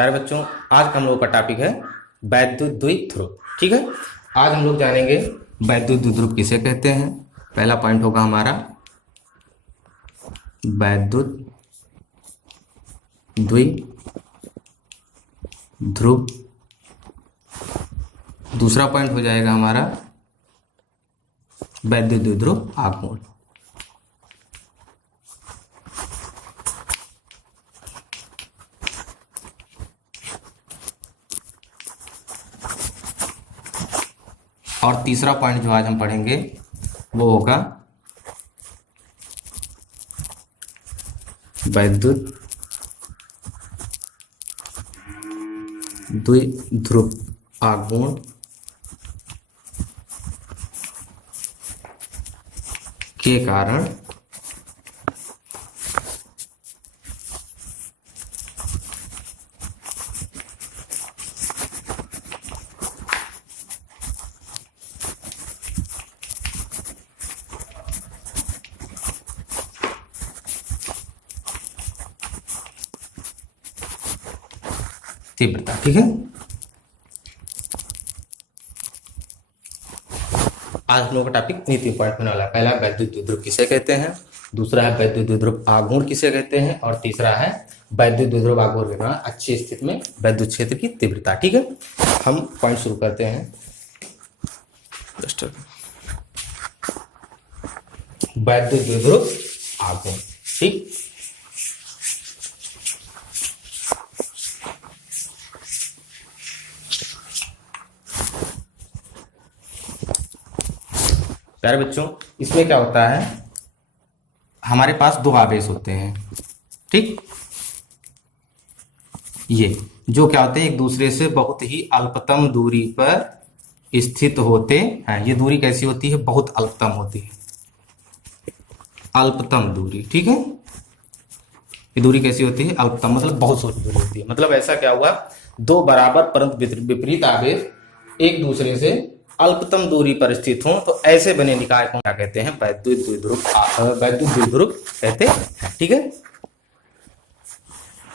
प्यारे बच्चों, आज का हम लोग का टॉपिक है वैद्युत द्विध्रुव। ठीक है, आज हम लोग जानेंगे वैद्युत द्विध्रुव किसे कहते हैं। पहला पॉइंट होगा हमारा वैद्युत द्विध्रुव। दूसरा पॉइंट हो जाएगा हमारा वैद्युत द्विध्रुव आघूर्ण। और तीसरा पॉइंट जो आज हम पढ़ेंगे वो होगा वैद्युत द्विध्रुव आघूर्ण के कारण तीव्रता। ठीक है, आज हम लोग का टॉपिक नीति पॉइंट होने वाला है। पहला वैद्युत द्विध्रुव किसे कहते हैं, दूसरा है वैद्युत द्विध्रुव आघूर्ण किसे कहते हैं, और तीसरा है वैद्युत द्विध्रुव आघूर्ण के कारण अच्छी स्थिति में वैद्युत क्षेत्र की तीव्रता। ठीक है, हम पॉइंट शुरू करते हैं। वैद्युत द्विध्रुव आघूर्ण। ठीक, प्यारे बच्चों, इसमें क्या होता है, हमारे पास दो आवेश होते हैं। ठीक, ये जो क्या होते हैं, एक दूसरे से बहुत ही अल्पतम दूरी पर स्थित होते हैं। ये दूरी कैसी होती है, बहुत अल्पतम होती है, अल्पतम दूरी। ठीक है, ये दूरी कैसी होती है, अल्पतम, मतलब बहुत छोटी दूरी होती है। मतलब ऐसा क्या हुआ, दो बराबर परंतु विपरीत आवेश एक दूसरे से अल्पतम दूरी पर स्थित हों तो ऐसे बने निकाय को क्या कहते हैं, वैद्युत द्विध्रुव कहते हैं। ठीक है,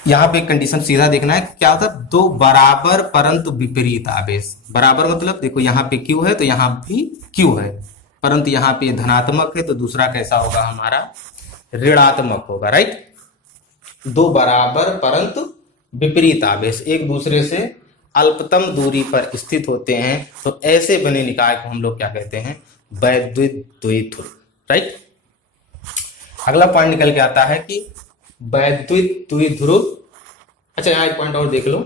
यहाँ पे एक कंडीशन सीधा देखना है, क्या होता है, दो बराबर परंतु विपरीत आवेश। बराबर मतलब देखो यहाँ पे Q है तो यहाँ भी Q है, परंतु यहाँ पे धनात्मक है तो दूसरा कैसा होगा, हमारा ऋणात्मक होगा। राइट, दो बराबर परंतु विपरीत आवेश एक दूसरे से अल्पतम दूरी पर स्थित होते हैं तो ऐसे बने निकाय को हम लोग क्या कहते हैं, वैद्युत द्विध्रुव। राइट, अगला पॉइंट निकल के आता है कि वैद्युत द्विध्रुव। अच्छा, यहाँ एक पॉइंट और देख लो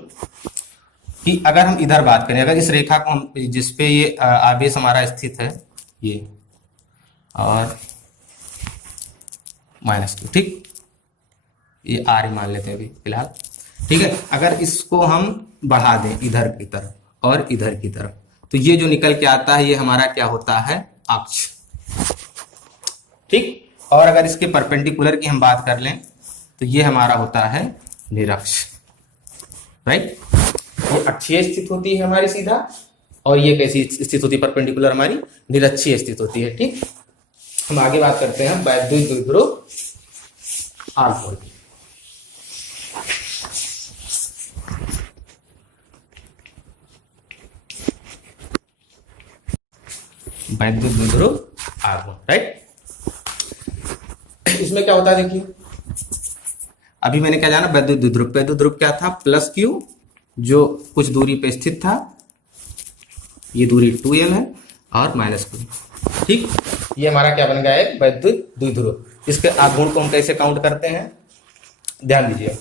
कि अगर हम इधर बात करें, अगर इस रेखा को हम जिसपे ये आवेश हमारा स्थित है, ये और -2, ठीक, ये R ही मान लेते हैं अभी फिलहाल। ठीक है, अगर इसको हम बढ़ा दें इधर की तरफ और इधर की तरफ तो ये जो निकल के आता है ये हमारा क्या होता है, अक्ष। ठीक, और अगर इसके परपेंडिकुलर की हम बात कर लें तो ये हमारा होता है निरक्ष। राइट, ये अक्षीय स्थित होती है हमारी सीधा, और ये कैसी स्थित होती है, परपेंडिकुलर हमारी निरक्षीय स्थित होती है। ठीक, हम आगे बात करते हैं वैद्युत द्विध्रुव आघूर्ण। वैद्युत द्विध्रुव आघूर्ण। राइट, इसमें क्या होता है, देखिए अभी मैंने क्या जाना, वैद्युत द्विध्रुव क्या था, +Q जो कुछ दूरी पे स्थित था, ये दूरी 2L है, और -Q। ठीक, ये हमारा क्या बन गया है, वैद्युत द्विध्रुव। इसके आघूर्ण को हम कैसे काउंट करते हैं, ध्यान दीजिए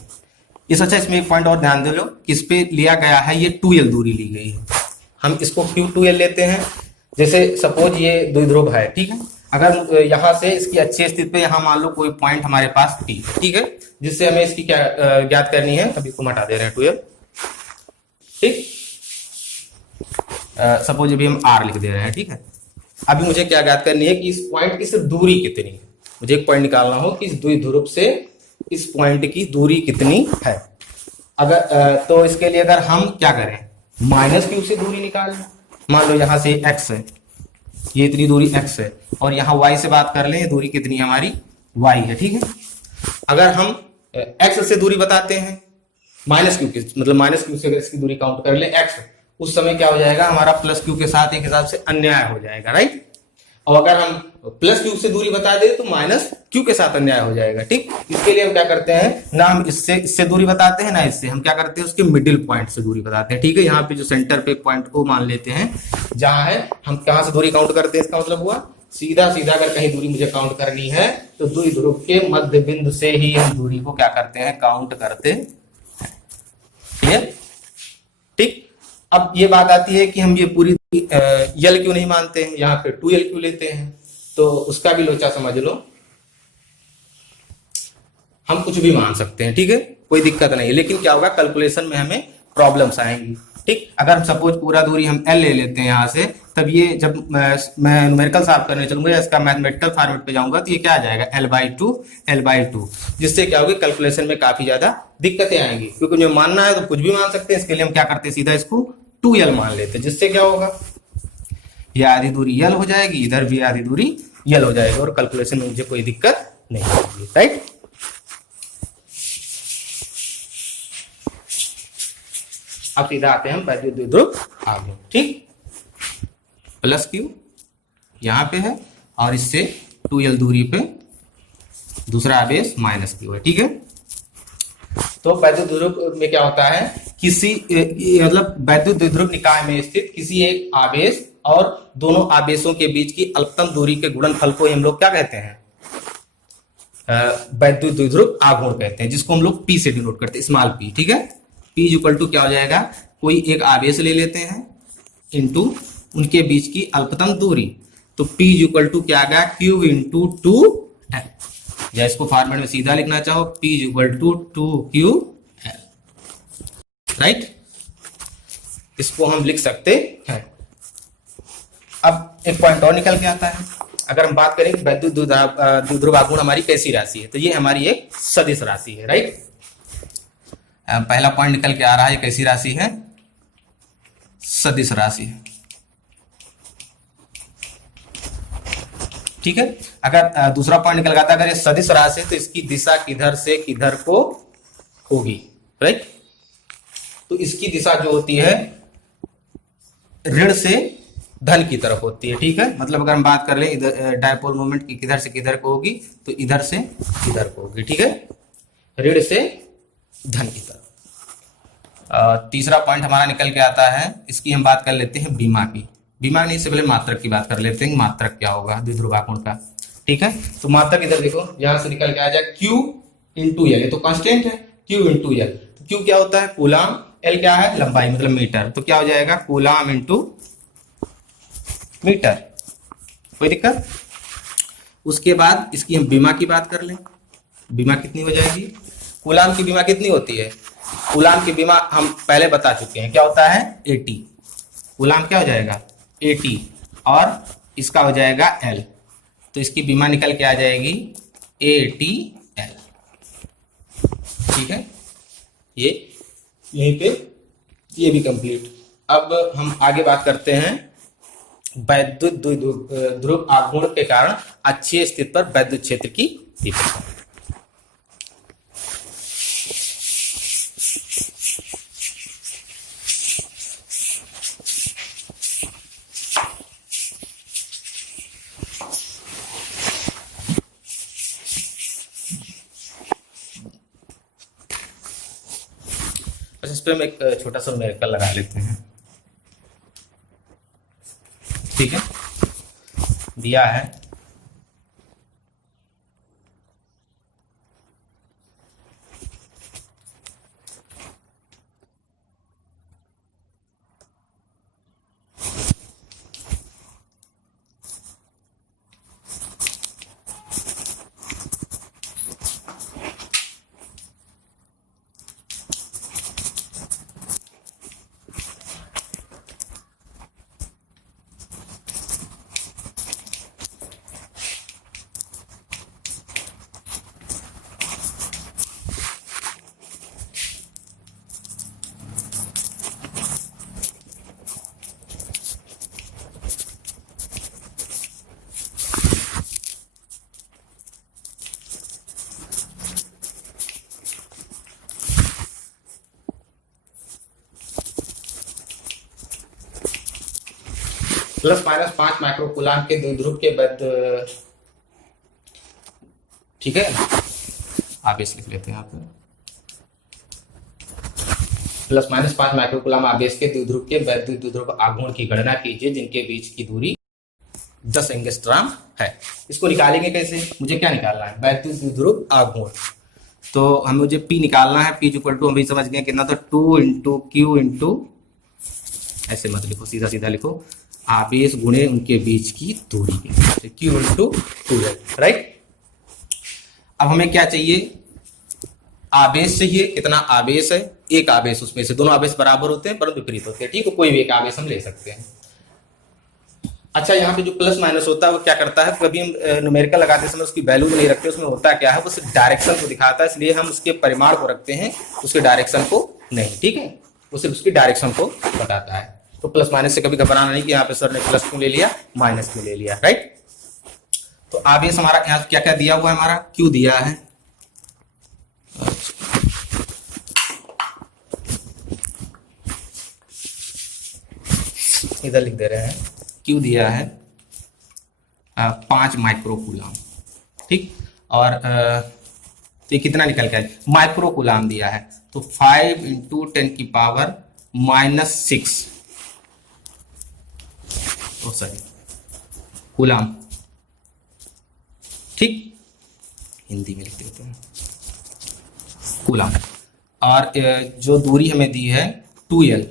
इस। अच्छा, इसमें एक पॉइंट और ध्यान दे लो, किस पे लिया गया है, ये 2L दूरी ली गई है, हम इसको Q2L लेते हैं। जैसे सपोज ये द्विध्रुव है, ठीक है, अगर यहां से इसकी अच्छी स्थिति पे यहाँ मान लो कोई पॉइंट हमारे पास P, ठीक है, जिससे हमें इसकी क्या ज्ञात करनी है, अभी को हटा दे रहे हैं 2L। ठीक, सपोज अभी हम R लिख दे रहे हैं। ठीक है, अभी मुझे क्या ज्ञात करनी है कि इस पॉइंट की सिर्फ दूरी कितनी है, मुझे एक पॉइंट निकालना हो कि इस द्विध्रुव से इस पॉइंट की दूरी कितनी है। अगर तो इसके लिए अगर हम क्या करें, -Q से दूरी निकालें। मान लो यहाँ से x है, ये इतनी दूरी x है, और यहाँ y से बात कर लें, ये दूरी कितनी हमारी y है। ठीक है, अगर हम x से दूरी बताते हैं, माइनस क्यू की, मतलब माइनस क्यू से अगर इसकी दूरी काउंट कर ले एक्स, उस समय क्या हो जाएगा हमारा प्लस क्यू के साथ एक हिसाब से अन्याय हो जाएगा, राइट। और अगर हम प्लस क्यू से दूरी बता दे तो माइनस क्यू के साथ अन्याय हो जाएगा, ठीक। इसके लिए हम क्या करते हैं, ना हम इससे दूरी बताते हैं, ना इससे, हम क्या करते हैं उसके मिडिल पॉइंट से दूरी बताते हैं, ठीक है। यहाँ पे जो सेंटर पे पॉइंट को मान लेते हैं जहां है, हम कहां से दूरी काउंट करते हैं, इसका मतलब हुआ सीधा सीधा अगर कहीं दूरी मुझे काउंट करनी है तो द्विध्रुव के मध्य बिंदु से ही हम दूरी को क्या करते हैं, काउंट करते हैं, क्लियर, ठीक। अब ये बात आती है कि हम ये पूरी यल क्यों नहीं मानते हैं, यहाँ पे 2l क्यों लेते हैं, तो उसका भी लोचा समझ लो। हम कुछ भी मान सकते हैं, ठीक है, कोई दिक्कत नहीं है, लेकिन क्या होगा कैलकुलेशन में हमें प्रॉब्लम्स आएंगी, ठीक। अगर हम सपोज पूरा दूरी हम l ले लेते हैं यहाँ से, तब ये जब मैं न्यूमेरिकल सॉल्व करने चलूंगा या इसका मैथमेटिकल फॉर्मेट पे जाऊंगा तो ये क्या आ जाएगा l/2, जिससे क्या होगी कैलकुलेशन में काफी ज्यादा दिक्कतें आएंगी, क्योंकि जो मानना है तो कुछ भी मान सकते हैं। इसके लिए हम क्या करते हैं, सीधा इसको 2l मान लेते हैं, जिससे क्या होगा, ये आधी दूरी l हो जाएगी, इधर भी आधी दूरी l हो जाएगी, और कैलकुलेशन में मुझे कोई दिक्कत नहीं होगी, राइट। अब सीधा आते हैं हम वैद्युत द्विध्रुव आघूर्ण, ठीक। प्लस क्यू यहां पे है और इससे 2l दूरी पे दूसरा आवेश माइनस क्यू है, ठीक है। तो वैद्युत द्विध्रुव में क्या होता है, किसी मतलब वैद्युत द्विध्रुव निकाय में स्थित किसी एक आवेश और दोनों आवेशों के बीच की अल्पतम दूरी के गुणनफल को हम लोग क्या कहते हैं, वैद्युत द्विध्रुव आघूर्ण कहते हैं, जिसको हम लोग P से डिनोट करते हैं, स्मॉल p, ठीक है। P इक्वल टू क्या हो जाएगा, कोई एक आवेश ले लेते हैं इंटू उनके बीच की अल्पतम दूरी, तो P इक्वल टू क्या आ गया, Q इंटू 2l, या इसको फॉर्मेट में सीधा लिखना चाहो P equal to 2ql, right, इसको हम लिख सकते हैं। अब एक पॉइंट और निकल के आता है, अगर हम बात करें वैद्युत द्विध्रुव आघूर्ण हमारी कैसी राशि है, तो ये हमारी एक सदिश राशि है, राइट। पहला पॉइंट निकल के आ रहा है, कैसी राशि है, सदिश राशि है, ठीक है। अगर दूसरा पॉइंट निकल आता है, अगर ये सदिश राशि है तो इसकी दिशा किधर से किधर को होगी, राइट। तो इसकी दिशा जो होती है ऋण से धन की तरफ होती है, ठीक है। मतलब अगर हम बात कर ले इधर डायपोल मोमेंट की किधर से किधर को होगी, तो इधर से इधर को होगी, ठीक है, ऋण से धन की तरफ। तीसरा पॉइंट हमारा निकल के आता है, इसकी हम बात कर लेते हैं बीमा की, बीमा नहीं से पहले मात्रक की बात कर लेते हैं, मात्रक क्या होगा द्विध्रुव आघूर्ण का, ठीक है। तो मात्रक इधर देखो, यहां से निकल के आ जाए Q इंटू एल, ये तो कांस्टेंट है, Q इंटू एल। तो Q क्या होता है, कूलाम, L क्या है लंबाई मतलब मीटर, तो क्या हो जाएगा कूलाम इंटू मीटर, कोई दिक्कत। उसके बाद इसकी हम बीमा की बात कर लें, बीमा कितनी हो जाएगी, कूलाम की बीमा कितनी होती है, कूलाम की बीमा हम पहले बता चुके हैं, क्या होता है AT, कूलाम क्या हो जाएगा AT, और इसका हो जाएगा L, तो इसकी बीमा निकल के आ जाएगी ATL, ठीक है। ये यहीं पे ये भी कंप्लीट। अब हम आगे बात करते हैं वैद्युत द्विध्रुव आघूर्ण के कारण अक्षीय स्थिति पर वैद्युत क्षेत्र की तीव्रता। इस पे हम एक छोटा सा न्यूमेरिकल लगा लेते हैं, ठीक है। दिया है प्लस माइनस 5 माइक्रोकूलाम के द्विध्रुव के वैध, ठीक है, आवेश लिख लेते हैं यहाँ पे। प्लस माइनस 5 माइक्रोकूलाम आवेश के द्विध्रुव के वैध द्विध्रुव आघूर्ण की गणना कीजिए जिनके बीच की दूरी 10 एंगस्ट्रॉम है। इसको निकालेंगे कैसे, मुझे क्या निकालना है, वैध द्विध्रुव आघूर्ण। तो हमें मुझे P निकालना है। P इक्वल टू हम भी समझ गए कितना, तो 2 इंटू क्यू इंटू, ऐसे मत लिखो, सीधा सीधा लिखो, आवेश गुणे उनके बीच की दूरी, क्यू इंटू 2L, राइट। अब हमें क्या चाहिए, आवेश चाहिए। कितना आवेश है, एक आवेश, उसमें से दोनों आवेश बराबर होते हैं परंतु विपरीत होते हैं, ठीक है, कोई भी एक आवेश हम ले सकते हैं। अच्छा, यहाँ पे जो प्लस माइनस होता है वो क्या करता है, कभी हम न्यूमेरिकल लगाते समय उसकी वैल्यू नहीं रखते, उसमें होता क्या है, वो सिर्फ डायरेक्शन को दिखाता है, इसलिए हम उसके परिमाण को रखते हैं, उसके डायरेक्शन को नहीं, ठीक है, वो सिर्फ उसकी डायरेक्शन को बताता है। तो प्लस माइनस से कभी घबराना नहीं कि यहाँ पे सर ने प्लस क्यों ले लिया, माइनस क्यों ले लिया, राइट। तो आवेश हमारा यहाँ क्या क्या दिया हुआ है, हमारा क्यू दिया है, इधर लिख दे रहे हैं, क्यू दिया है 5 माइक्रोकूलाम, ठीक, और ये कितना निकल के आए, माइक्रोकूलाम दिया है, तो 5 इंटू 10 की पावर -6, ओ सॉरी, कूलाम, ठीक, हिंदी में लिख देते हैं कूलाम। और जो दूरी हमें दी है 2L,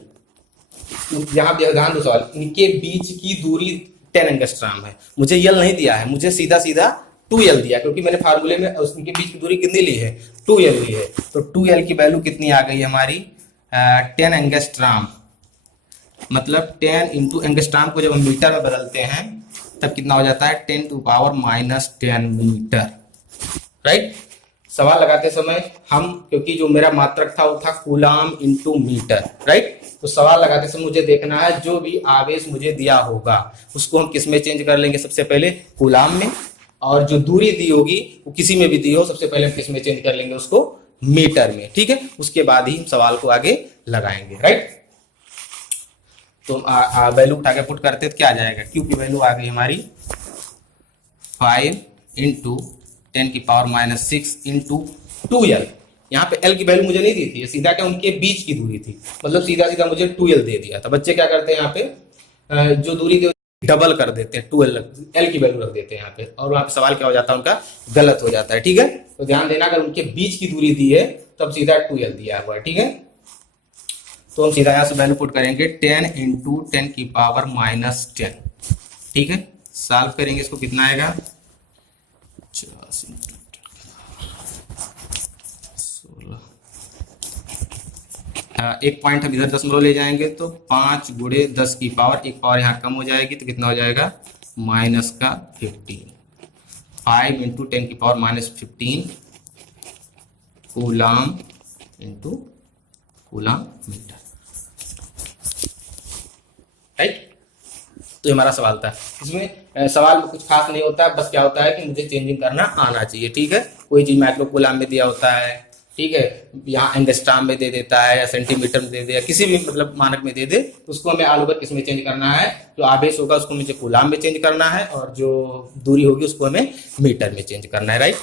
यहाँ ध्यान दो सवाल, इनके बीच की दूरी 10 एंगस्ट्रॉम है, मुझे यल नहीं दिया है, मुझे सीधा सीधा 2L दिया, क्योंकि मैंने फार्मूले में उनके बीच की दूरी कितनी ली है, 2L ली है। तो 2L की वैल्यू कितनी आ गई हमारी, 10 एंगस्ट्रॉम, मतलब 10 इंटू एंगस्ट्रॉम को जब हम मीटर में बदलते हैं तब कितना हो जाता है, 10 टू पावर -10 मीटर, राइट। सवाल लगाते समय हम, क्योंकि जो मेरा मात्रक था वो था कूलाम इंटू मीटर, राइट, तो सवाल लगाते समय मुझे देखना है जो भी आवेश मुझे दिया होगा उसको हम किस में चेंज कर लेंगे, सबसे पहले कूलाम में, और जो दूरी दी होगी वो किसी में भी दी हो, सबसे पहले हम किस में चेंज कर लेंगे, उसको मीटर में, ठीक है, उसके बाद ही हम सवाल को आगे लगाएंगे, राइट। तो वैल्यू उठा के पुट करते तो क्या आ जाएगा, क्यू की वैल्यू आ गई हमारी 5 इंटू 10 की पावर -6 इंटू 2L। यहाँ पे L की वैल्यू मुझे नहीं दी थी, ये सीधा क्या उनके बीच की दूरी थी, मतलब सीधा सीधा मुझे 2L दे दिया था। बच्चे क्या करते हैं, यहाँ पे जो दूरी थी डबल कर देते हैं, 2L L की वैल्यू रख देते हैं यहाँ पे, और वहाँ पे सवाल क्या हो जाता है उनका, गलत हो जाता है, ठीक है। तो ध्यान देना, अगर उनके बीच की दूरी दी है तो अब सीधा 2L दिया हुआ है, ठीक है। तो हम सीधा यहाँ से वैल्यू पुट करेंगे 10 इंटू 10 की पावर -10, ठीक है, सॉल्व करेंगे इसको, कितना आएगा, 16, एक पॉइंट हम इधर दशमलव ले जाएंगे तो 5 गुणे 10 की पावर, एक पावर यहाँ कम हो जाएगी तो कितना हो जाएगा, -15, 5 इंटू 10 की power -15 coulomb into coulomb metre, right. तो हमारा सवाल था, इसमें सवाल में कुछ खास नहीं होता है, बस क्या होता है कि मुझे चेंजिंग करना आना चाहिए, ठीक है। कोई चीज माइक्रोकूलाम में दिया होता है, ठीक है, यहाँ एंगस्ट्रॉम में दे देता है या सेंटीमीटर में दे दे या किसी भी मतलब मानक में दे दे, तो उसको हमें ऑल ओवर किस में चेंज करना है, जो आवेश होगा उसको मुझे कूलाम में चेंज करना है, और जो दूरी होगी उसको हमें मीटर में चेंज करना है, राइट।